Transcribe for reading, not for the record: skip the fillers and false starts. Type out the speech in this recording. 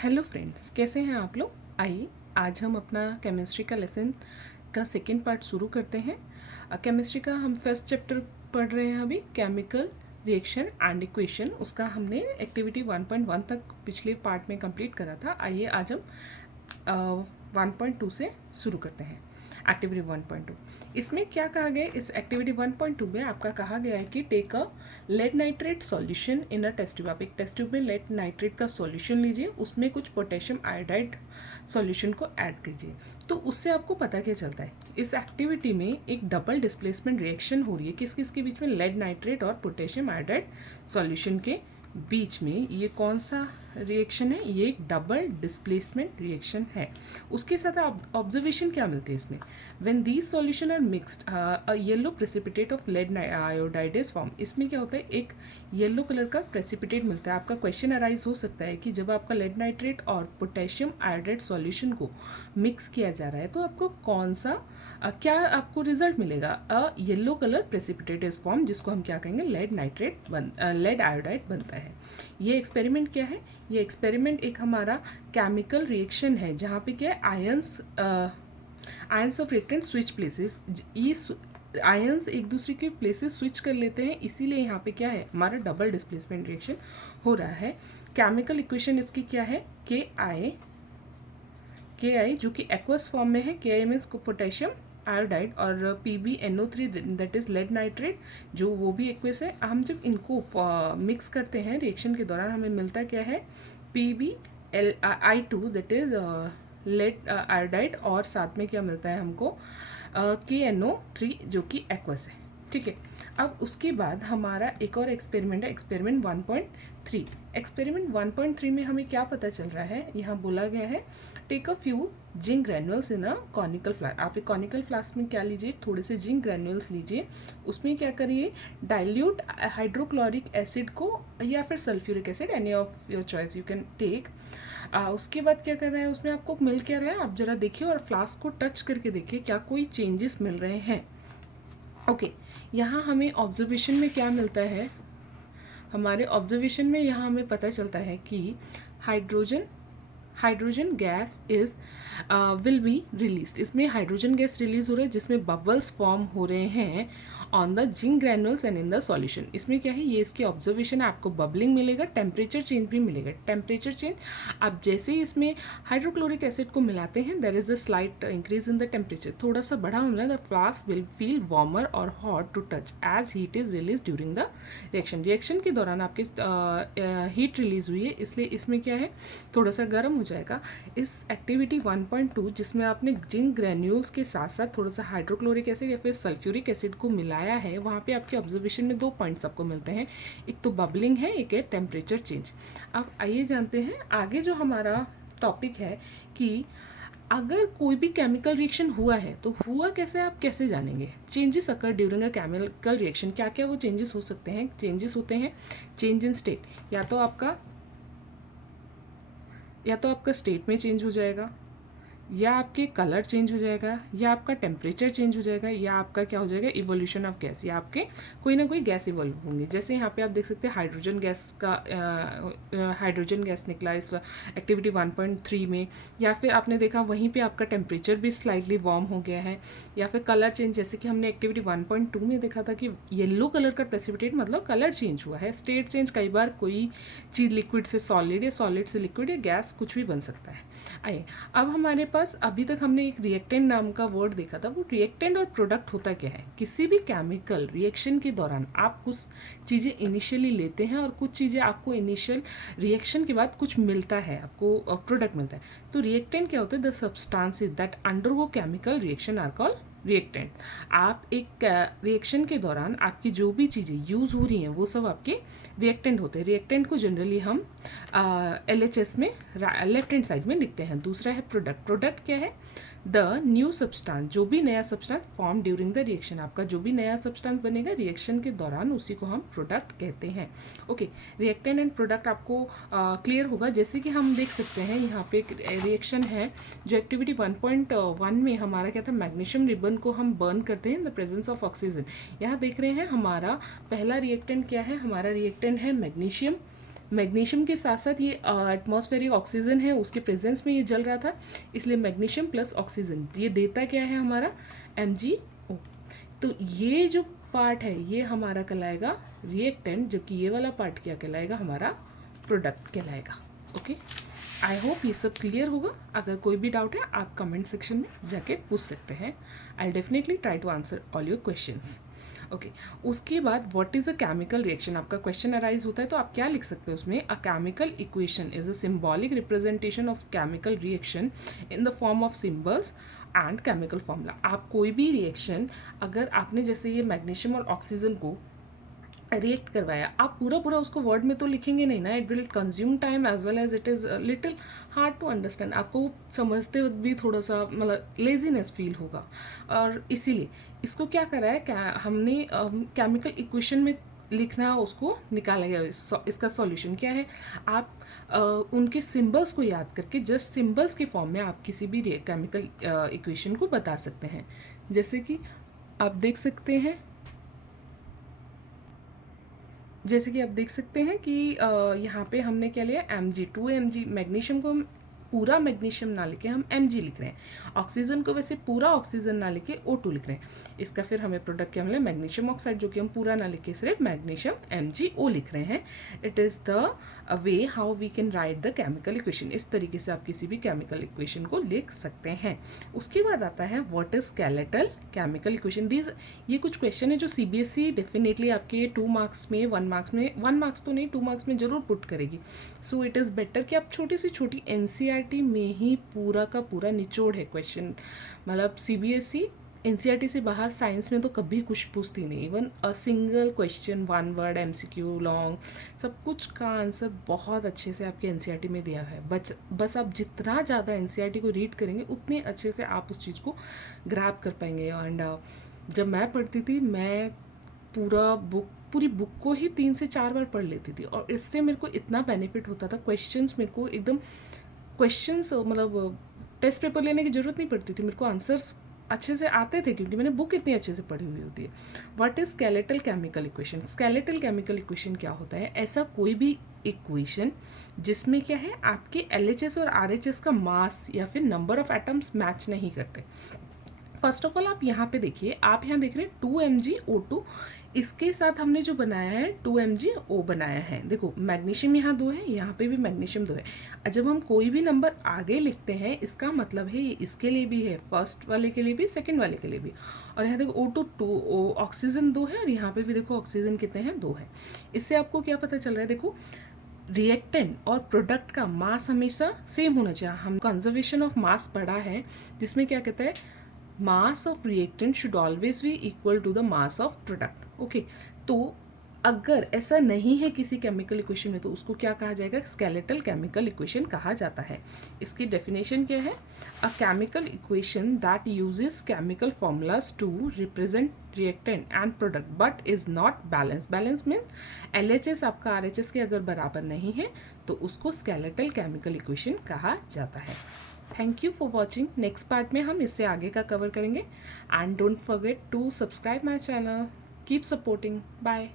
Hello friends, कैसे हैं आप लोग। आइए आज हम अपना केमिस्ट्री का लेसन का सेकेंड पार्ट शुरू करते हैं। केमिस्ट्री का हम फर्स्ट चैप्टर पढ़ रहे हैं अभी, केमिकल रिएक्शन एंड इक्वेशन। उसका हमने एक्टिविटी 1.1 तक पिछले पार्ट में कंप्लीट करा था। आइए आज हम 1.2 से शुरू करते हैं। एक्टिविटी 1.2 इसमें क्या कहा गया, इस एक्टिविटी 1.2 में आपका कहा गया है कि take a lead nitrate solution in a test tube. आप एक टेस्ट ट्यूब में लेड नाइट्रेट का सॉल्यूशन लीजिए, उसमें कुछ पोटेशियम आयोडाइड सॉल्यूशन को ऐड कीजिए। तो उससे आपको पता क्या चलता है, इस एक्टिविटी में एक डबल डिस्प्लेसमेंट रिएक्शन हो रही है। किस किस के बीच में, लेड नाइट्रेट और पोटेशियम आयोडाइड सॉल्यूशन के बीच में। ये कौन सा रिएक्शन है, ये एक डबल डिस्प्लेसमेंट रिएक्शन है। उसके साथ ऑब्जर्वेशन क्या मिलती है इसमें, when these solution are mixed a yellow precipitate of lead iodide is form. इसमें क्या होता है, एक येलो कलर का प्रेसिपिटेट मिलता है। आपका क्वेश्चन अराइज हो सकता है कि जब आपका लेड नाइट्रेट और पोटेशियम आयोडाइड सॉल्यूशन को मिक्स किया जा रहा है तो आपको कौन सा क्या आपको रिजल्ट मिलेगा, a yellow colour precipitate is form, जिसको हम क्या कहेंगे, लेड नाइट्रेट लेड आयोडाइड बनता है। ये एक्सपेरिमेंट क्या है, ये एक्सपेरिमेंट एक हमारा केमिकल रिएक्शन है जहाँ पे क्या है, ions of reactant switch places. ये आयंस एक दूसरे के प्लेसेस स्विच कर लेते हैं, इसीलिए यहाँ पे क्या है, हमारा डबल डिस्प्लेसमेंट रिएक्शन हो रहा है। केमिकल इक्वेशन इसकी क्या है, के आई जो कि एक्वस फॉर्म में है। के आई मीन्स पोटेशियम आयोडाइड और PbNO3 that is lead nitrate, जो वो भी एक्वस है। हम जब इनको मिक्स करते हैं रिएक्शन के दौरान हमें मिलता क्या है, PbI2 that is lead iodide, और साथ में क्या मिलता है हमको, KNO3 जो कि एक्वस है। ठीक है, अब उसके बाद हमारा एक और एक्सपेरिमेंट है, एक्सपेरिमेंट 1.3। एक्सपेरिमेंट 1.3 में हमें क्या पता चल रहा है, यहाँ बोला गया है take a few zinc granules in a conical flask. आप एक कॉनिकल फ्लास्क में क्या लीजिए, थोड़े से जिंक ग्रैन्युल्स लीजिए, उसमें क्या करिए, डाइल्यूट हाइड्रोक्लोरिक एसिड को या फिर sulphuric acid, any of your choice you can take. उसके बाद क्या कर रहा है, उसमें आपको मिल क्या रहा है, आप जरा देखिए और फ्लास्क को टच करके देखिए क्या कोई चेंजेस मिल रहे हैं। ओके, यहाँ हमें ऑब्जर्वेशन में क्या मिलता है, हमारे ऑब्जर्वेशन में यहाँ हमें पता चलता है कि hydrogen gas is will be release. इसमें हाइड्रोजन गैस रिलीज हो रहा है जिसमें बबल्स फॉर्म हो रहे हैं on the zinc ग्रैन्युल्स and in the solution. इसमें क्या है, ये इसकी ऑब्जर्वेशन है, आपको बबलिंग मिलेगा, टेम्परेचर चेंज भी मिलेगा। टेम्परेचर चेंज, आप जैसे ही इसमें हाइड्रोक्लोरिक एसिड को मिलाते हैं there is a slight increase in the temperature, थोड़ा सा बढ़ा होना, the flask will feel warmer और hot to touch as heat is release during the reaction. Reaction के दौरान आपके हीट रिलीज हुई है, इसलिए इसमें क्या है, थोड़ा सा गर्म हो जाएगा। इस एक्टिविटी 1.2 जिसमें आपने जिंक ग्रैन्यूल्स के साथ साथ थोड़ा सा हाइड्रोक्लोरिक एसिड या फिर सल्फ्यूरिक एसिड को मिलाया है, वहाँ पे आपके ऑब्जर्वेशन में 2 पॉइंट्स आपको मिलते हैं, एक तो बबलिंग है, एक है टेम्परेचर चेंज। अब आइए जानते हैं आगे जो हमारा टॉपिक है कि अगर कोई भी केमिकल रिएक्शन हुआ है तो हुआ कैसे, आप कैसे जानेंगे। Changes occur during a chemical reaction, क्या क्या वो चेंजेस हो सकते हैं। चेंजेस होते हैं चेंज इन स्टेट, या तो आपका स्टेट में चेंज हो जाएगा, या आपके कलर चेंज हो जाएगा, या आपका टेम्परेचर चेंज हो जाएगा, या आपका क्या हो जाएगा, इवोल्यूशन ऑफ गैस, या आपके कोई ना कोई गैस इवॉल्व होंगे। जैसे यहाँ पे आप देख सकते हैं हाइड्रोजन गैस निकला इस एक्टिविटी 1.3 में, या फिर आपने देखा वहीं पे आपका टेम्परेचर भी स्लाइटली वार्म हो गया है, या फिर कलर चेंज, जैसे कि हमने एक्टिविटी 1.2 में देखा था कि येलो कलर का प्रेसिपिटेट मतलब कलर चेंज हुआ है। स्टेट चेंज, कई बार कोई चीज़ लिक्विड से सॉलिड या सॉलिड से लिक्विड या गैस कुछ भी बन सकता है। आइए अब हमारे पास अभी तक हमने एक रिएक्टेंट नाम का वर्ड देखा था। वो रिएक्टेंट और प्रोडक्ट होता क्या है, किसी भी केमिकल रिएक्शन के दौरान आप कुछ चीज़ें इनिशियली लेते हैं और कुछ चीज़ें आपको इनिशियल रिएक्शन के बाद कुछ मिलता है, आपको प्रोडक्ट मिलता है। तो रिएक्टेंट क्या होता है, the substances that undergo chemical reaction are called reactant. आप एक रिएक्शन के दौरान आपकी जो भी चीज़ें यूज़ हो रही हैं वो सब आपके रिएक्टेंट होते हैं। रिएक्टेंट को जनरली हम LHS में लेफ्ट हैंड साइड में लिखते हैं। दूसरा है प्रोडक्ट। प्रोडक्ट क्या है, द न्यू सब्सटेंस, जो भी नया substance form during the reaction, आपका जो भी नया सब्सटेंस बनेगा रिएक्शन के दौरान उसी को हम प्रोडक्ट कहते हैं। ओके, रिएक्टेंट एंड प्रोडक्ट आपको क्लियर होगा। जैसे कि हम देख सकते हैं यहाँ पे एक रिएक्शन है जो एक्टिविटी 1.1 में हमारा क्या था, मैग्नीशियम रिबन को हम बर्न करते हैं in the presence of oxygen. यहाँ देख रहे हैं हमारा पहला रिएक्टेंट क्या है, हमारा रिएक्टेंट है मैग्नीशियम मैग्नीशियम के साथ साथ ये एटमॉस्फेरिक ऑक्सीजन है उसके प्रेजेंस में ये जल रहा था, इसलिए मैग्नीशियम प्लस ऑक्सीजन ये देता क्या है हमारा MgO। तो ये जो पार्ट है ये हमारा कहलाएगा रिएक्टेंट, जबकि ये वाला पार्ट क्या कहलाएगा हमारा प्रोडक्ट कहलाएगा। ओके, आई होप ये सब क्लियर होगा। अगर कोई भी डाउट है आप कमेंट सेक्शन में जाके पूछ सकते हैं। I definitely try to answer all your questions. Okay, उसके बाद what is a chemical reaction, आपका क्वेश्चन अराइज होता है तो आप क्या लिख सकते हो उसमें, a chemical equation is a symbolic representation of chemical reaction in the form of symbols and chemical formula. आप कोई भी रिएक्शन, अगर आपने जैसे ये मैग्नीशियम और ऑक्सीजन को रिएक्ट करवाया, आप पूरा पूरा उसको वर्ड में तो लिखेंगे नहीं ना, it will consume time as well as it is little hard to understand, आपको समझते वक्त भी थोड़ा सा मतलब लेजीनेस फील होगा। और इसीलिए इसको क्या करा है, हमने केमिकल इक्वेशन में लिखना उसको निकाला गया। इसका सॉल्यूशन क्या है, आप उनके सिंबल्स को याद करके जस्ट सिंबल्स के फॉर्म में आप किसी भी केमिकल इक्वेशन को बता सकते हैं। जैसे कि आप देख सकते हैं, कि यहाँ पे हमने क्या लिया Mg, 2Mg। मैग्नीशियम को हम पूरा मैग्नीशियम ना लिखे हम Mg लिख रहे हैं, ऑक्सीजन को वैसे पूरा ऑक्सीजन ना लिखे O2 लिख रहे हैं। इसका फिर हमें प्रोडक्ट क्या मिला, मैग्नीशियम ऑक्साइड, जो कि हम पूरा ना लिखे सिर्फ मैग्नीशियम MgO लिख रहे हैं। It is the way how we can write the chemical equation. इस तरीके से आप किसी भी केमिकल इक्वेशन को लिख सकते हैं। उसके बाद आता है what is skeletal chemical equation. ये कुछ क्वेश्चन है जो CBSE डेफिनेटली आपके 2 मार्क्स में 1 मार्क्स में 1 मार्क्स तो नहीं 2 मार्क्स में ज़रूर पुट करेगी। सो इट इज़ बेटर कि आप छोटी से छोटी NCERT में ही पूरा का पूरा निचोड़ है क्वेश्चन। मतलब CBSE NCERT से बाहर साइंस में तो कभी कुछ पूछती नहीं। Even a single question 1 word MCQ long सब कुछ का आंसर बहुत अच्छे से आपके NCERT में दिया है। बस आप जितना ज़्यादा NCERT को रीड करेंगे उतने अच्छे से आप उस चीज़ को ग्रैब कर पाएंगे। एंड जब मैं पढ़ती थी, मैं पूरी बुक को ही 3 से 4 बार पढ़ लेती थी, और इससे मेरे को इतना बेनिफिट होता था। क्वेश्चंस मेरे को एकदम मतलब टेस्ट पेपर लेने की ज़रूरत नहीं पड़ती थी, मेरे को आंसर्स अच्छे से आते थे क्योंकि मैंने बुक इतनी अच्छे से पढ़ी हुई होती है। What is skeletal chemical equation. Skeletal chemical equation क्या होता है, ऐसा कोई भी इक्वेशन जिसमें क्या है आपके LHS और RHS का मास या फिर नंबर ऑफ एटम्स मैच नहीं करते। फर्स्ट ऑफ ऑल आप यहाँ पे देखिए, आप यहाँ देख रहे हैं 2MgO2, इसके साथ हमने जो बनाया है 2MgO बनाया है। देखो मैग्नीशियम यहाँ 2 है, यहाँ पे भी मैग्नीशियम 2 है। जब हम कोई भी नंबर आगे लिखते हैं इसका मतलब है ये इसके लिए भी है, फर्स्ट वाले के लिए भी सेकंड वाले के लिए भी। और यहाँ देखो O2 2, ऑक्सीजन 2 है, और यहाँ पे भी देखो ऑक्सीजन कितने हैं 2 है। इससे आपको क्या पता चल रहा है, देखो रिएक्टेंट और प्रोडक्ट का मास हमेशा सेम होना चाहिए। हम कंजर्वेशन ऑफ मास पढ़ा है जिसमें क्या कहता है, mass of reactant should always be equal to the mass of product. Okay, तो अगर ऐसा नहीं है किसी केमिकल इक्वेशन में तो उसको क्या कहा जाएगा, स्केलेटल केमिकल इक्वेशन कहा जाता है। इसकी डेफिनेशन क्या है, a chemical equation that uses chemical formulas to represent reactant and product but is not balance. Balance means LHS आपका RHS के अगर बराबर नहीं है तो उसको स्केलेटल केमिकल इक्वेशन कहा जाता है। Thank you for watching. Next part में हम इससे आगे का कवर करेंगे। And don't forget to subscribe my channel. Keep supporting. Bye.